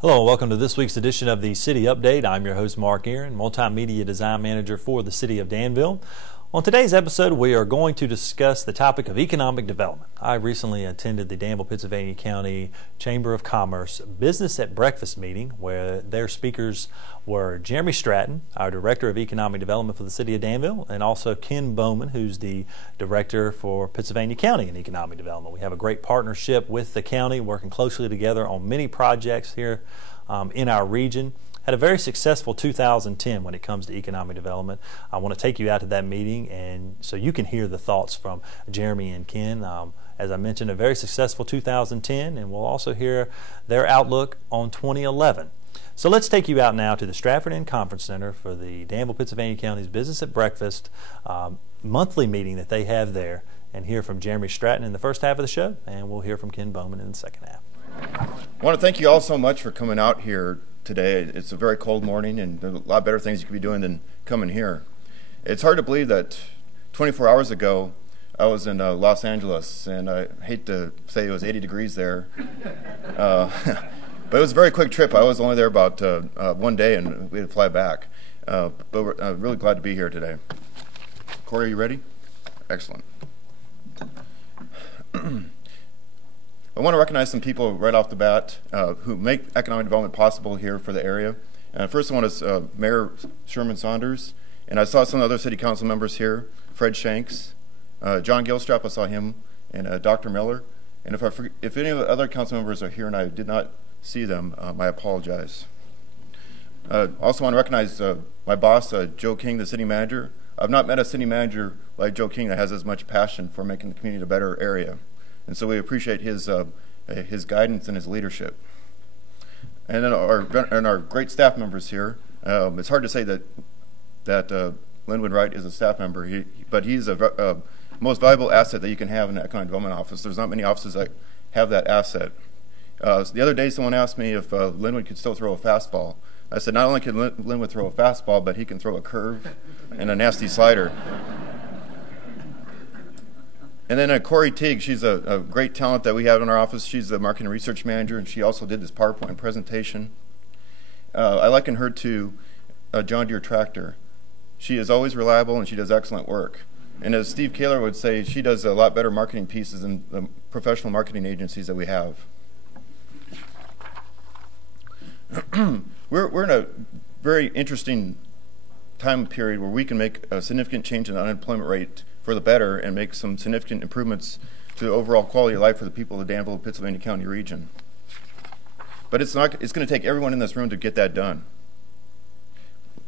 Hello and welcome to this week's edition of the City Update. I'm your host Mark Aaron, Multimedia Design Manager for the City of Danville. On today's episode, we are going to discuss the topic of economic development. I recently attended the Danville, Pittsylvania County Chamber of Commerce Business at Breakfast meeting, where their speakers were Jeremy Stratton, our Director of Economic Development for the City of Danville, and also Ken Bowman, who's the Director for Pittsylvania County in Economic Development. We have a great partnership with the county, working closely together on many projects here in our region. Had a very successful 2010 when it comes to economic development. I want to take you out to that meeting and so you can hear the thoughts from Jeremy and Ken. As I mentioned, a very successful 2010, and we'll also hear their outlook on 2011. So let's take you out now to the Stratford Inn Conference Center for the Danville, Pennsylvania County's Business at Breakfast monthly meeting that they have there, and hear from Jeremy Stratton in the first half of the show, and we'll hear from Ken Bowman in the second half. I want to thank you all so much for coming out here today. It's a very cold morning, and there's a lot better things you could be doing than coming here. It's hard to believe that 24 hours ago I was in Los Angeles, and I hate to say it was 80 degrees there, but it was a very quick trip. I was only there about 1 day, and we had to fly back. But we're really glad to be here today. Corey, are you ready? Excellent. I want to recognize some people right off the bat who make economic development possible here for the area. First one is Mayor Sherman Saunders, and I saw some other city council members here, Fred Shanks, John Gilstrap, I saw him, and Dr. Miller. And if any of the other council members are here and I did not see them, I apologize. Also want to recognize my boss, Joe King, the city manager. I've not met a city manager like Joe King that has as much passion for making the community a better area. And so we appreciate his guidance and his leadership. And then our great staff members here. It's hard to say that Linwood Wright is a staff member, but he's a most valuable asset that you can have in an economic development office. There's not many offices that have that asset. So the other day, someone asked me if Linwood could still throw a fastball. I said not only can Linwood throw a fastball, but he can throw a curve and a nasty slider. And then Corey Teague, she's a great talent that we have in our office. She's the marketing research manager, and she also did this PowerPoint presentation. I liken her to a John Deere tractor. She is always reliable, and she does excellent work. And as Steve Kaler would say, she does a lot better marketing pieces than the professional marketing agencies that we have. We're in a very interesting time period where we can make a significant change in the unemployment rate for the better and make some significant improvements to the overall quality of life for the people of the Danville, Pittsylvania County region. But it's going to take everyone in this room to get that done.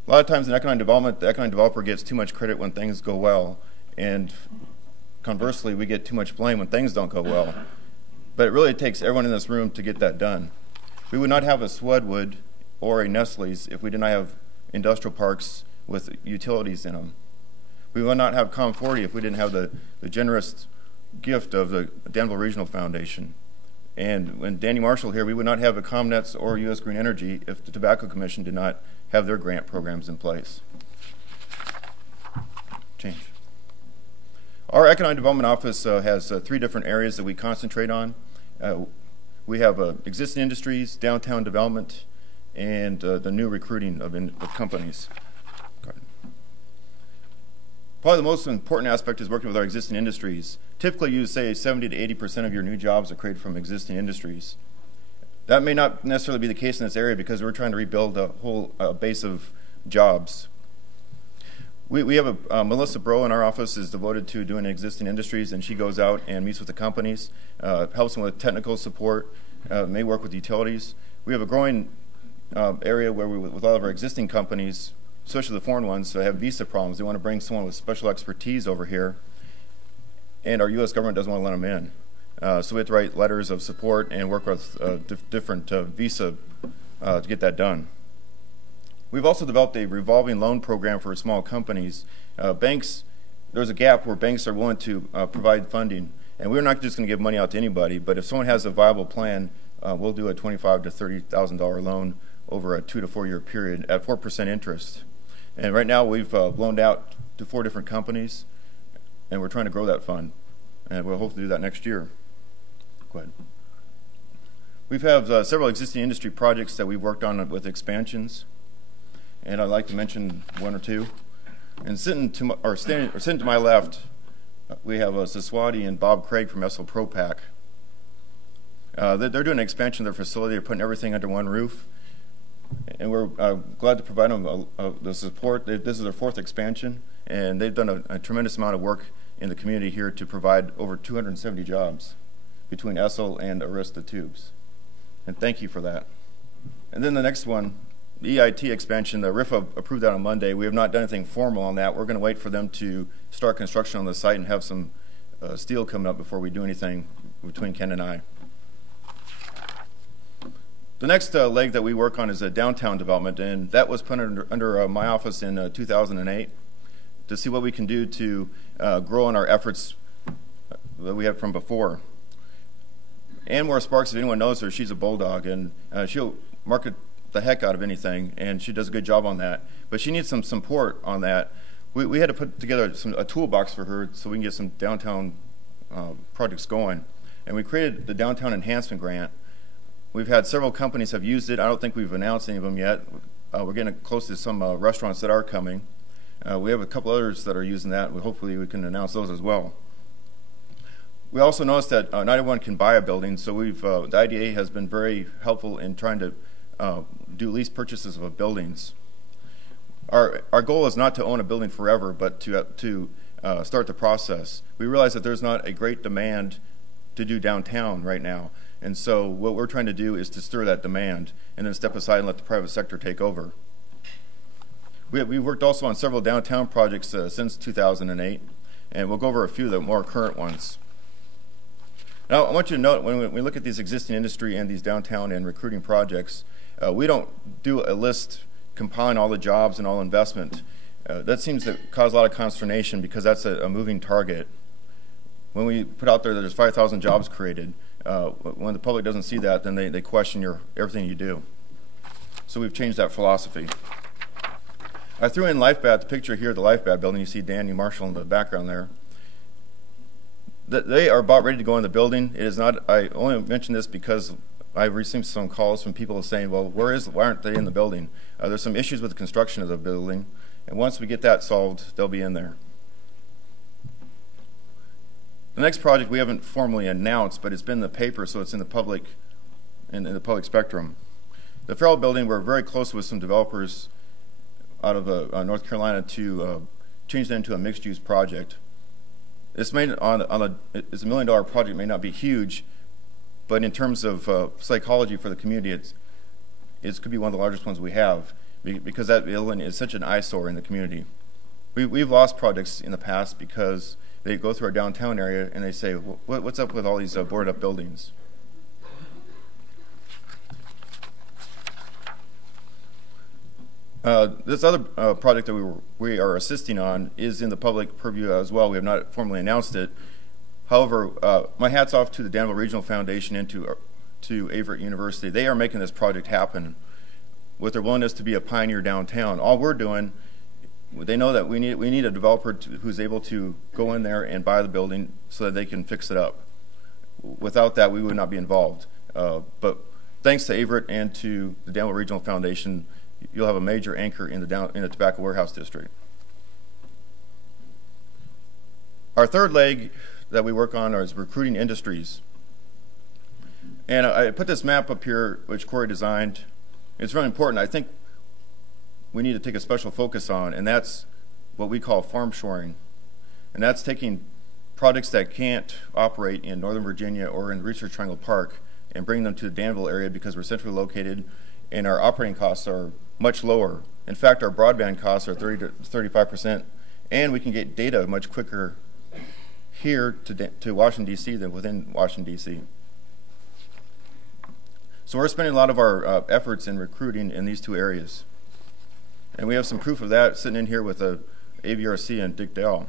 A lot of times in economic development, the economic developer gets too much credit when things go well, and conversely, we get too much blame when things don't go well. But it really takes everyone in this room to get that done. We would not have a Swedwood or a Nestle's if we did not have industrial parks with utilities in them. We would not have Com40 if we didn't have the generous gift of the Danville Regional Foundation. And when Danny Marshall here, we would not have the ComNets or U.S. Green Energy if the Tobacco Commission did not have their grant programs in place. Change. Our Economic Development Office has 3 different areas that we concentrate on. We have existing industries, downtown development, and the new recruiting of companies. Probably the most important aspect is working with our existing industries. Typically, you say 70 to 80% of your new jobs are created from existing industries. That may not necessarily be the case in this area because we're trying to rebuild a whole base of jobs. We have Melissa Bro in our office is devoted to doing existing industries, and she goes out and meets with the companies, helps them with technical support, may work with utilities. We have a growing area where with all of our existing companies, especially the foreign ones, have visa problems. They want to bring someone with special expertise over here, and our U.S. government doesn't want to let them in. So we have to write letters of support and work with different visa to get that done. We've also developed a revolving loan program for small companies. There's a gap where banks are willing to provide funding, and we're not just going to give money out to anybody, but if someone has a viable plan, we'll do a $25,000 to $30,000 loan over a 2 to 4 year period at 4% interest. And right now we've loaned out to 4 different companies, and we're trying to grow that fund. And we'll hopefully do that next year. Go ahead. We have several existing industry projects that we've worked on with expansions, and I'd like to mention one or two. And sitting to my left, we have Siswati and Bob Craig from Essel Propac. They're doing an expansion of their facility. They're putting everything under one roof, and we're glad to provide them the support. This is their fourth expansion, and they've done a tremendous amount of work in the community here to provide over 270 jobs between Essel and Arista Tubes. And thank you for that. And then the next one, the EIT expansion, the RIFA approved that on Monday. We have not done anything formal on that. We're going to wait for them to start construction on the site and have some steel coming up before we do anything between Ken and I. The next leg that we work on is a downtown development, and that was put under my office in 2008 to see what we can do to grow on our efforts that we had from before. Ann Moore Sparks, if anyone knows her, she's a bulldog, and she'll market the heck out of anything, and she does a good job on that. But she needs some support on that. We had to put together a toolbox for her so we can get some downtown projects going. And we created the Downtown Enhancement Grant. We've had several companies have used it. I don't think we've announced any of them yet. We're getting close to some restaurants that are coming. We have a couple others that are using that. Hopefully we can announce those as well. We also noticed that not everyone can buy a building, so the IDA has been very helpful in trying to do lease purchases of buildings. Our goal is not to own a building forever, but to start the process. We realize that there's not a great demand to do downtown right now, and so what we're trying to do is to stir that demand and then step aside and let the private sector take over. We've worked also on several downtown projects since 2008, and we'll go over a few of the more current ones. Now, I want you to note, when we look at these existing industry and these downtown and recruiting projects, we don't do a list compiling all the jobs and all investment. That seems to cause a lot of consternation because that's a moving target. When we put out there that there's 5,000 jobs created, when the public doesn't see that, then they question everything you do. So we've changed that philosophy. I threw in LifeBat, the picture here of the LifeBat building. You see Danny Marshall in the background there. They are about ready to go in the building. It is not. I only mention this because I've received some calls from people saying, well, why aren't they in the building? There's some issues with the construction of the building, and once we get that solved, they'll be in there. The next project we haven't formally announced, but it's been in the paper, so it's in the public spectrum. The Farrell building, we're very close with some developers out of North Carolina to change that into a mixed-use project. It's a $1 million project. It may not be huge, but in terms of psychology for the community, it could be one of the largest ones we have because that building is such an eyesore in the community. We've lost projects in the past because they go through our downtown area and they say, what's up with all these boarded up buildings? This other project that we are assisting on is in the public purview as well. We have not formally announced it. However, my hat's off to the Danville Regional Foundation and to Averett University. They are making this project happen with their willingness to be a pioneer downtown. All we're doing, they know that we need a developer who's able to go in there and buy the building so that they can fix it up. Without that, we would not be involved. But thanks to Averett and to the Danville Regional Foundation, you'll have a major anchor in the Tobacco Warehouse District. Our third leg that we work on is recruiting industries. And I put this map up here, which Corey designed. It's really important. I think we need to take a special focus on, and that's what we call farm shoring. And that's taking products that can't operate in Northern Virginia or in Research Triangle Park and bringing them to the Danville area because we're centrally located and our operating costs are much lower. In fact, our broadband costs are 30 to 35%, and we can get data much quicker here to Washington, D.C. than within Washington, D.C. So we're spending a lot of our efforts in recruiting in these two areas. And we have some proof of that sitting in here with AVRC and Dick Dell.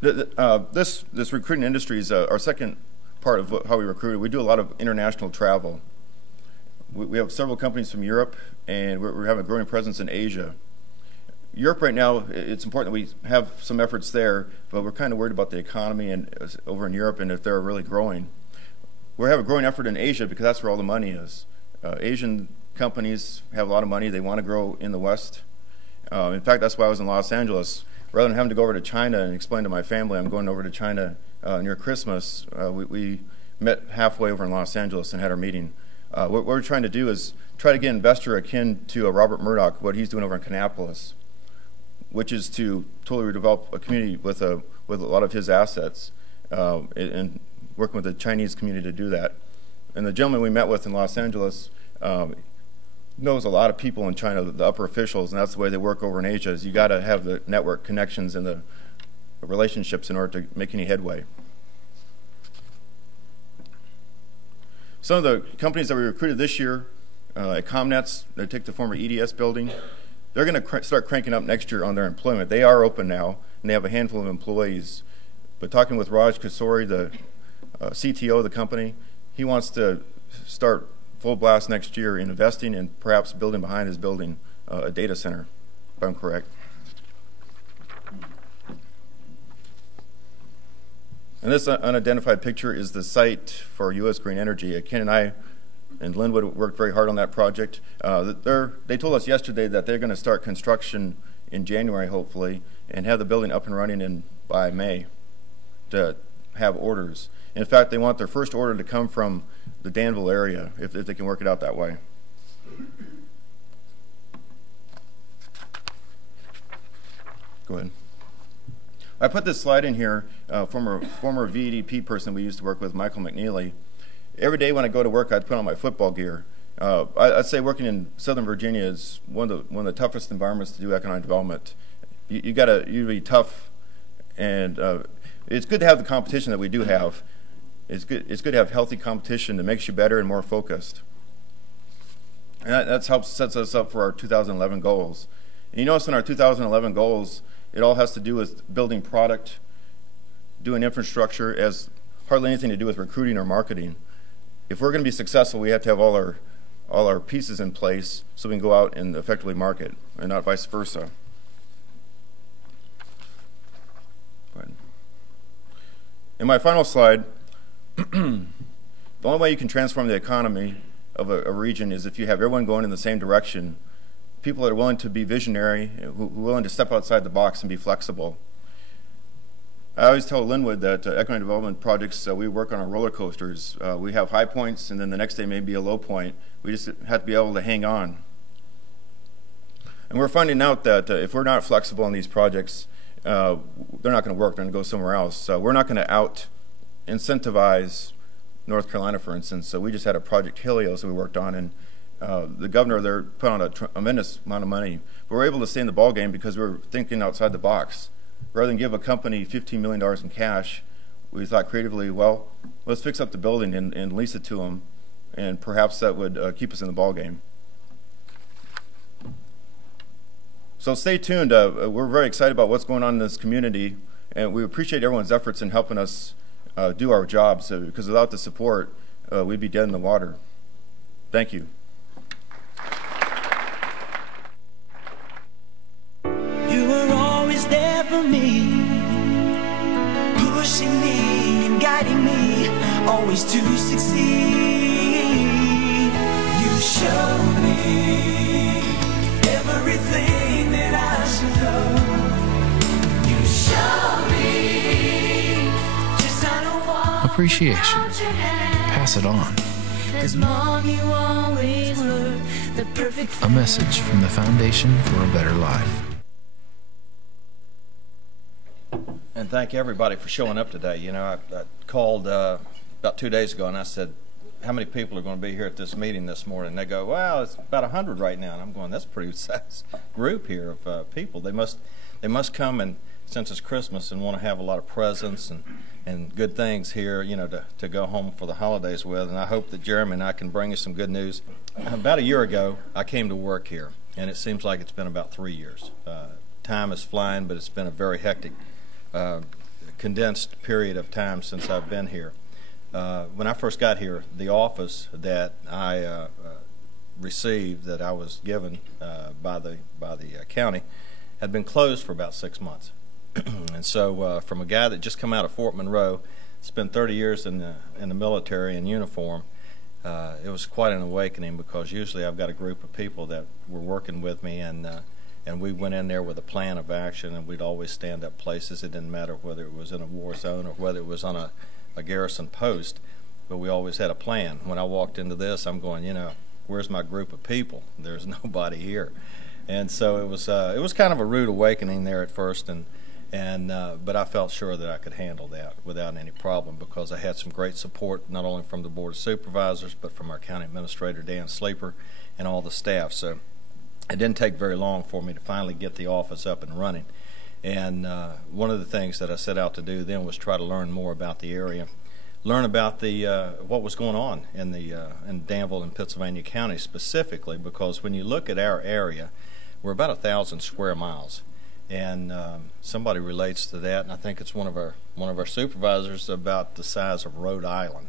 This recruiting industry is our second part of how we recruit. We do a lot of international travel. We have several companies from Europe, and we have a growing presence in Asia. Europe right now, it's important that we have some efforts there, but we're kind of worried about the economy and over in Europe and if they're really growing. We have a growing effort in Asia because that's where all the money is. Asian companies have a lot of money. They want to grow in the West. In fact, that's why I was in Los Angeles. Rather than having to go over to China and explain to my family I'm going over to China near Christmas, we met halfway over in Los Angeles and had our meeting. What we're trying to do is try to get an investor akin to Robert Murdoch, what he's doing over in Kannapolis, which is to totally redevelop a community with a lot of his assets and working with the Chinese community to do that. And the gentleman we met with in Los Angeles knows a lot of people in China, the upper officials, and that's the way they work over in Asia, is you got to have the network connections and the relationships in order to make any headway. Some of the companies that we recruited this year at ComNets, they take the former EDS building, they're going to start cranking up next year on their employment. They are open now, and they have a handful of employees. But talking with Raj Kasori, the CTO of the company, he wants to start full blast next year in investing and perhaps building behind his building a data center, if I'm correct. And this unidentified picture is the site for U.S. Green Energy. Ken and I and Linwood worked very hard on that project. They told us yesterday that they're going to start construction in January, hopefully, and have the building up and running by May to have orders. In fact, they want their first order to come from the Danville area, if they can work it out that way. Go ahead. I put this slide in here, former VEDP person we used to work with, Michael McNeely. Every day when I go to work, I'd put on my football gear. I'd say working in Southern Virginia is one of the toughest environments to do economic development. You got to be tough, and it's good to have the competition that we do have. It's good to have healthy competition that makes you better and more focused. And that sets us up for our 2011 goals. And you notice in our 2011 goals, it all has to do with building product, doing infrastructure, as hardly anything to do with recruiting or marketing. If we're going to be successful, we have to have all our pieces in place so we can go out and effectively market, and not vice versa. Go ahead. In my final slide, the only way you can transform the economy of a region is if you have everyone going in the same direction, people that are willing to be visionary, who are willing to step outside the box and be flexible. I always tell Linwood that economic development projects, we work on our roller coasters. We have high points, and then the next day may be a low point. We just have to be able to hang on. And we're finding out that if we're not flexible in these projects, they're not going to work. They're going to go somewhere else. So we're not going to out-incentivize North Carolina, for instance. So we just had a Project Helios that we worked on, and the governor there put on a tremendous amount of money. But we're able to stay in the ballgame because we're thinking outside the box. Rather than give a company $15 million in cash, we thought creatively, well, let's fix up the building and lease it to them, and perhaps that would keep us in the ballgame. So stay tuned. We're very excited about what's going on in this community, and we appreciate everyone's efforts in helping us do our jobs, because without the support, we'd be dead in the water. Thank you. You were always there for me, pushing me and guiding me, always to succeed. You showed me everything that I should know. You showed me just how to walk. Appreciation. Pass it on. 'Cause Mom, you always were the perfect A message from the Foundation for a Better Life. And thank everybody for showing up today. You know, I called about 2 days ago and I said, how many people are going to be here at this meeting this morning? And they go, well, it's about 100 right now. And I'm going, that's a pretty size group here of people. They must come, and since it's Christmas, and want to have a lot of presents and good things here, you know, to go home for the holidays with. And I hope that Jeremy and I can bring you some good news. About a year ago, I came to work here, and it seems like it's been about 3 years. Time is flying, but it's been a very hectic, condensed period of time since I've been here. When I first got here, the office that I received, that I was given by the county, had been closed for about 6 months. And so from a guy that just come out of Fort Monroe, spent 30 years in the military in uniform, it was quite an awakening, because usually I've got a group of people that were working with me, and we went in there with a plan of action, and we'd always stand up places. It didn't matter whether it was in a war zone or whether it was on a garrison post, but we always had a plan. When I walked into this, I'm going, where's my group of people? There's nobody here. And so it was kind of a rude awakening there at first, but I felt sure that I could handle that without any problem, because I had some great support, not only from the Board of Supervisors, but from our County Administrator, Dan Sleeper, and all the staff. So it didn't take very long for me to finally get the office up and running. And one of the things that I set out to do then was try to learn more about the area, learn about what was going on in Danville and Pittsylvania County specifically, because when you look at our area, we're about 1,000 square miles. And somebody relates to that, and I think it's one of our supervisors, about the size of Rhode Island.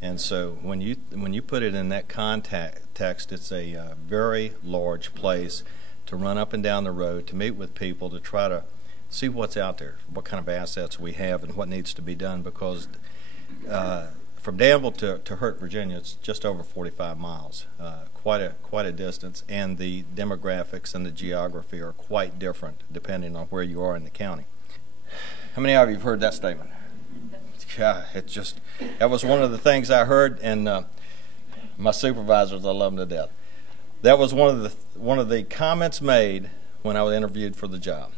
And so when you put it in that context, it's a very large place to run up and down the road, to meet with people, to try to see what's out there, what kind of assets we have, and what needs to be done. Because from Danville to Hurt, Virginia, it's just over 45 miles, quite a distance, and the demographics and the geography are quite different depending on where you are in the county. How many of you have heard that statement? Yeah, that was one of the things I heard, and my supervisors, I love them to death. That was one of the comments made when I was interviewed for the job,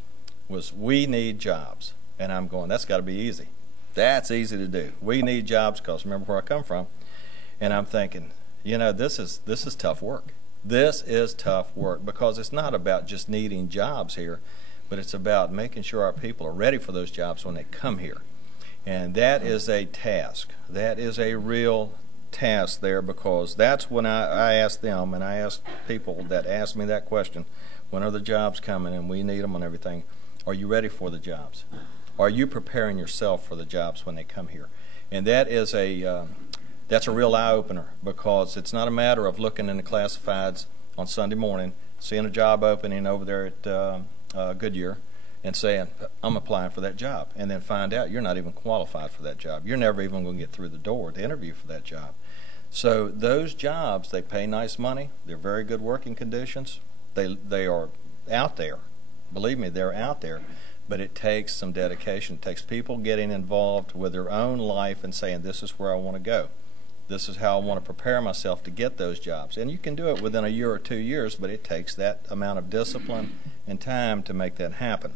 was we need jobs. And I'm going, that's got to be easy. That's easy to do. We need jobs, because remember where I come from. And I'm thinking, this is tough work. This is tough work, because it's not about just needing jobs here, but it's about making sure our people are ready for those jobs when they come here. And that is a task. That is a real task there, because that's when I ask them, and I ask people that ask me that question, when are the jobs coming and we need them and everything, are you ready for the jobs? Are you preparing yourself for the jobs when they come here? And that is that's a real eye-opener, because it's not a matter of looking in the classifieds on Sunday morning, seeing a job opening over there at Goodyear, and saying, I'm applying for that job, and then find out you're not even qualified for that job. You're never even going to get through the door to interview for that job. So those jobs, they pay nice money. They're very good working conditions. They are out there. Believe me, they're out there. But it takes some dedication. It takes people getting involved with their own life and saying, this is where I want to go. This is how I want to prepare myself to get those jobs. And you can do it within a year or 2 years, but it takes that amount of discipline and time to make that happen.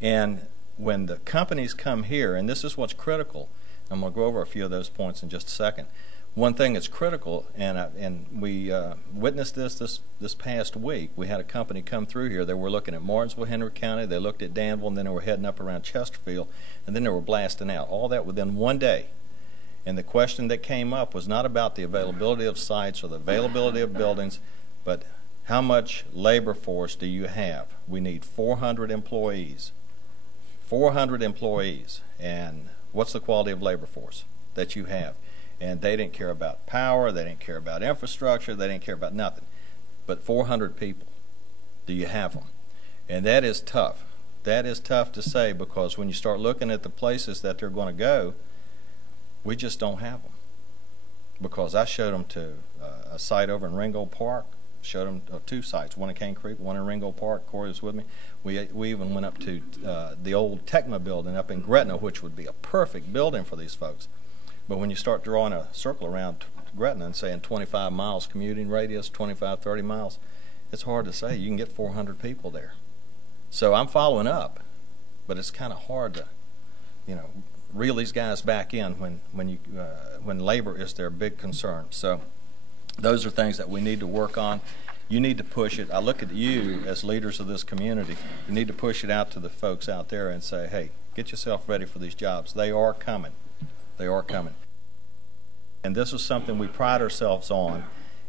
And when the companies come here, and this is what's critical, I'm going to go over a few of those points in just a second. One thing that's critical, and we witnessed this past week. We had a company come through here. They were looking at Martinsville, Henry County. They looked at Danville, and then they were heading up around Chesterfield, and then they were blasting out. All that within one day. And the question that came up was not about the availability of sites or the availability of buildings, but how much labor force do you have? We need 400 employees. 400 employees. And what's the quality of labor force that you have? And they didn't care about power, they didn't care about infrastructure, they didn't care about nothing. But 400 people, do you have them? And that is tough. That is tough to say, because when you start looking at the places that they're going to go, we just don't have them. Because I showed them to a site over in Ringgold Park, showed them 2 sites, one in Cane Creek, one in Ringgold Park. Corey was with me. We even went up to the old Tecma building up in Gretna, which would be a perfect building for these folks. But when you start drawing a circle around Gretna and saying 25 miles commuting radius, 25, 30 miles, it's hard to say. You can get 400 people there. So I'm following up, but it's kind of hard to, reel these guys back in when labor is their big concern. So those are things that we need to work on. You need to push it. I look at you as leaders of this community. You need to push it out to the folks out there and say, hey, get yourself ready for these jobs. They are coming. They are coming. And this is something we pride ourselves on,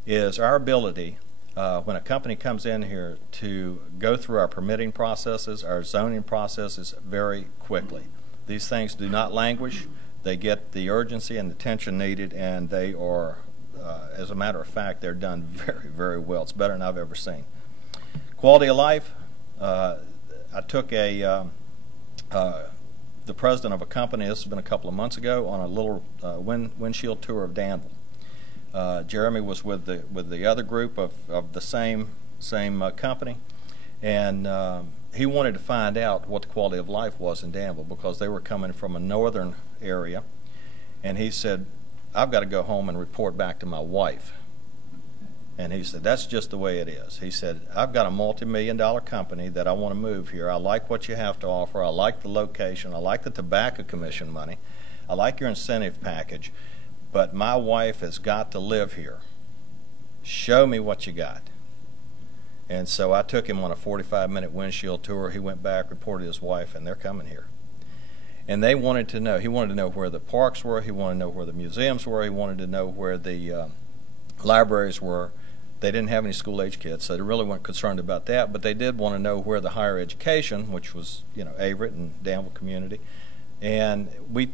is our ability, when a company comes in here, to go through our permitting processes, our zoning processes very quickly. These things do not languish. They get the urgency and the attention needed, and they are, as a matter of fact, they're done very, very well. It's better than I've ever seen. Quality of life, I took the president of a company, this has been a couple of months ago, on a little windshield tour of Danville. Jeremy was with the other group of the same company, and he wanted to find out what the quality of life was in Danville because they were coming from a northern area, and he said, I've got to go home and report back to my wife. And he said, that's just the way it is. He said, I've got a multi-million-dollar company that I want to move here. I like what you have to offer. I like the location. I like the tobacco commission money. I like your incentive package. But my wife has got to live here. Show me what you got. And so I took him on a 45-minute windshield tour. He went back, reported his wife, and they're coming here. And they wanted to know. He wanted to know where the parks were. He wanted to know where the museums were. He wanted to know where the libraries were. They didn't have any school-age kids, so they really weren't concerned about that. But they did want to know where the higher education, which was, Averett and Danville community. And I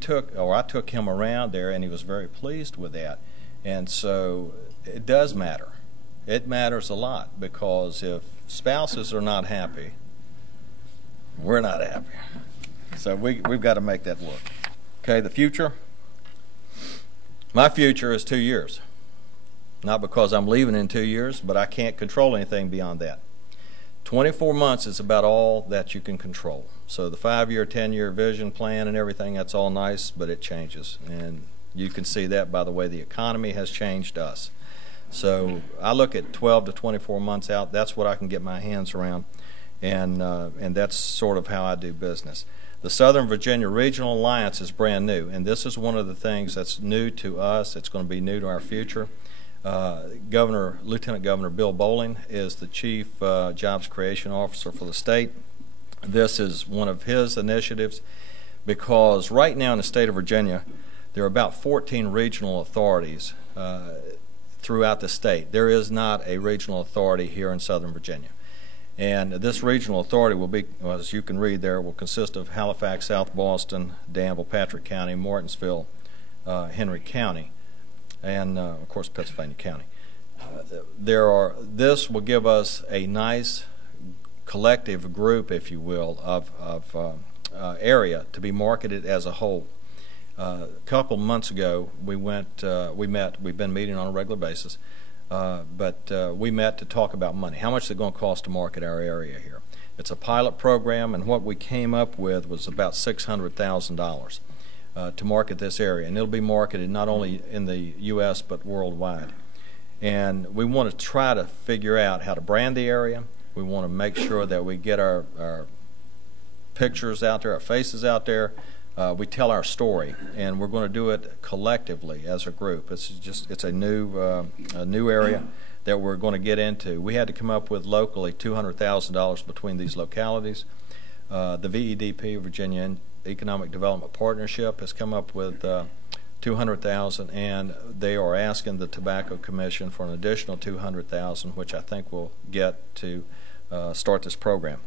took him around there, and he was very pleased with that. And so it does matter. It matters a lot, because if spouses are not happy, we're not happy. So we've got to make that work. Okay, the future. My future is 2 years. Not because I'm leaving in 2 years, but I can't control anything beyond that. 24 months is about all that you can control. So the 5-year, 10-year vision plan and everything, that's all nice, but it changes. And you can see that by the way the economy has changed us. So I look at 12 to 24 months out. That's what I can get my hands around, and that's sort of how I do business. The Southern Virginia Regional Alliance is brand new, and this is one of the things that's new to us. It's going to be new to our future. Lieutenant Governor Bill Bolling is the Chief Jobs Creation Officer for the state. This is one of his initiatives because right now in the state of Virginia there are about 14 regional authorities throughout the state. There is not a regional authority here in Southern Virginia. And this regional authority will be, as you can read there, will consist of Halifax, South Boston, Danville, Patrick County, Martinsville, Henry County, and of course Pennsylvania County. This will give us a nice collective group, if you will, of area to be marketed as a whole. A couple months ago we met. We've been meeting on a regular basis, but we met to talk about money. How much is it going to cost to market our area here? It's a pilot program, and what we came up with was about $600,000. To market this area, and it'll be marketed not only in the U.S. but worldwide. And we want to try to figure out how to brand the area. We want to make sure that we get our pictures out there, our faces out there. We tell our story, and we're going to do it collectively as a group. It's a new area that we're going to get into. We had to come up with locally $200,000 between these localities. The VEDP, Virginia Economic Development Partnership, has come up with $200,000, and they are asking the Tobacco Commission for an additional $200,000, which I think we'll get to start this program.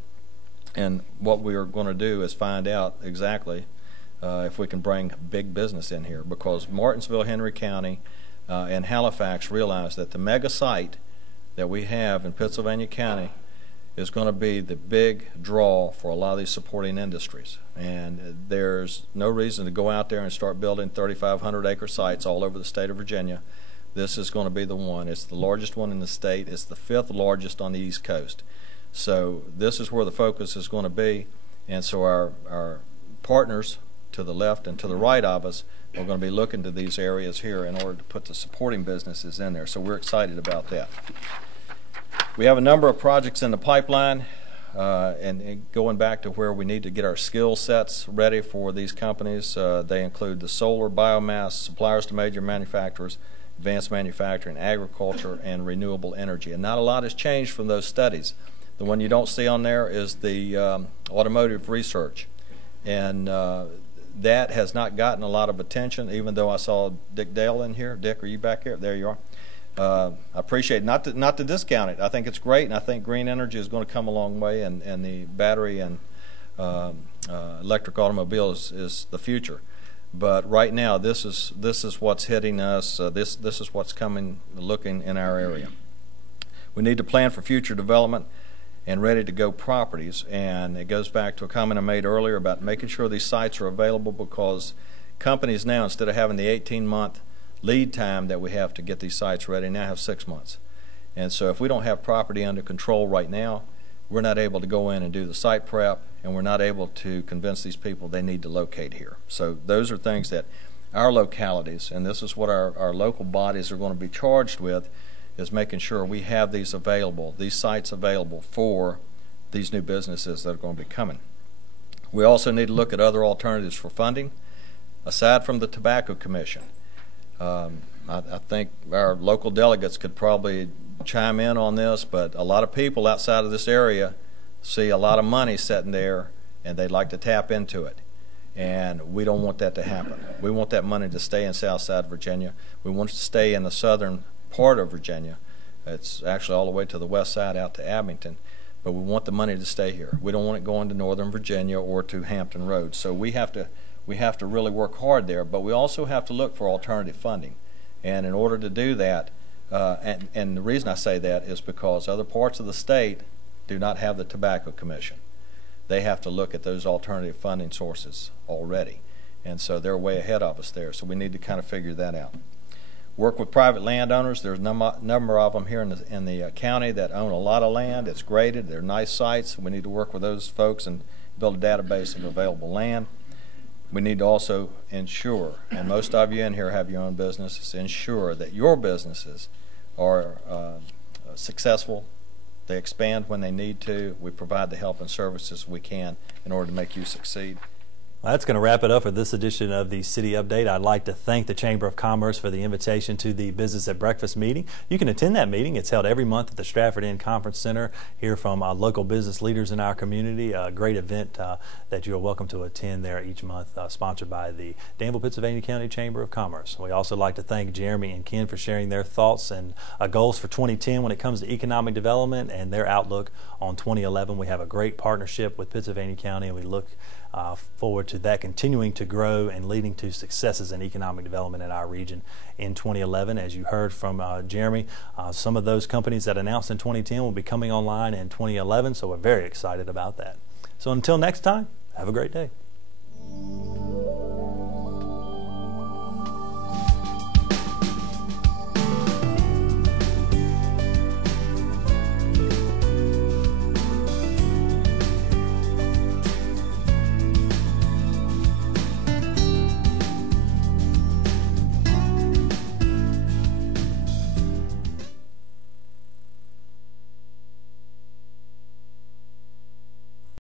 And what we are going to do is find out exactly if we can bring big business in here, because Martinsville, Henry County, and Halifax realize that the mega site that we have in Pennsylvania County is going to be the big draw for a lot of these supporting industries. And there's no reason to go out there and start building 3,500-acre sites all over the state of Virginia. This is going to be the one. It's the largest one in the state. It's the 5th largest on the East Coast. So this is where the focus is going to be. And so our partners to the left and to the right of us are going to be looking to these areas here in order to put the supporting businesses in there. So we're excited about that. We have a number of projects in the pipeline, and going back to where we need to get our skill sets ready for these companies, they include the solar, biomass, suppliers to major manufacturers, advanced manufacturing, agriculture, and renewable energy. And not a lot has changed from those studies. The one you don't see on there is the automotive research, and that has not gotten a lot of attention, even though I saw Dick Dale in here. Dick, are you back here? There you are. I appreciate it. Not to discount it. I think it's great, and I think green energy is going to come a long way, and the battery and electric automobiles is the future. But right now, this is what's hitting us. This is what's looking in our area. We need to plan for future development, and ready-to-go properties. And it goes back to a comment I made earlier about making sure these sites are available, because companies now, instead of having the 18-month lead time that we have to get these sites ready, now have 6 months. And so if we don't have property under control right now, we're not able to go in and do the site prep, and we're not able to convince these people they need to locate here. So those are things that our localities, and this is what our local bodies are going to be charged with, is making sure we have these available, these sites available for these new businesses that are going to be coming. We also need to look at other alternatives for funding, aside from the Tobacco Commission. I think our local delegates could probably chime in on this, but a lot of people outside of this area see a lot of money sitting there and they'd like to tap into it. And we don't want that to happen. We want that money to stay in Southside Virginia. We want it to stay in the southern part of Virginia. It's actually all the way to the west side out to Abington. But we want the money to stay here. We don't want it going to northern Virginia or to Hampton Roads. So we have to really work hard there, but we also have to look for alternative funding. And in order to do that, and the reason I say that is because other parts of the state do not have the Tobacco Commission. They have to look at those alternative funding sources already. And so they're way ahead of us there. So we need to kind of figure that out. Work with private landowners. There's a number of them here in the county that own a lot of land. It's graded. They're nice sites. We need to work with those folks and build a database of available land. We need to also ensure, and most of you in here have your own businesses, ensure that your businesses are successful. They expand when they need to. We provide the help and services we can in order to make you succeed. Well, that's going to wrap it up for this edition of the City Update. I'd like to thank the Chamber of Commerce for the invitation to the Business at Breakfast meeting. You can attend that meeting. It's held every month at the Stratford Inn Conference Center. Hear from local business leaders in our community. A great event that you're welcome to attend there each month, sponsored by the Danville, Pittsylvania County Chamber of Commerce. We also like to thank Jeremy and Ken for sharing their thoughts and goals for 2010 when it comes to economic development and their outlook on 2011. We have a great partnership with Pittsylvania County, and we look forward to that continuing to grow and leading to successes in economic development in our region in 2011. As you heard from Jeremy, some of those companies that announced in 2010 will be coming online in 2011, so we're very excited about that. So until next time, have a great day.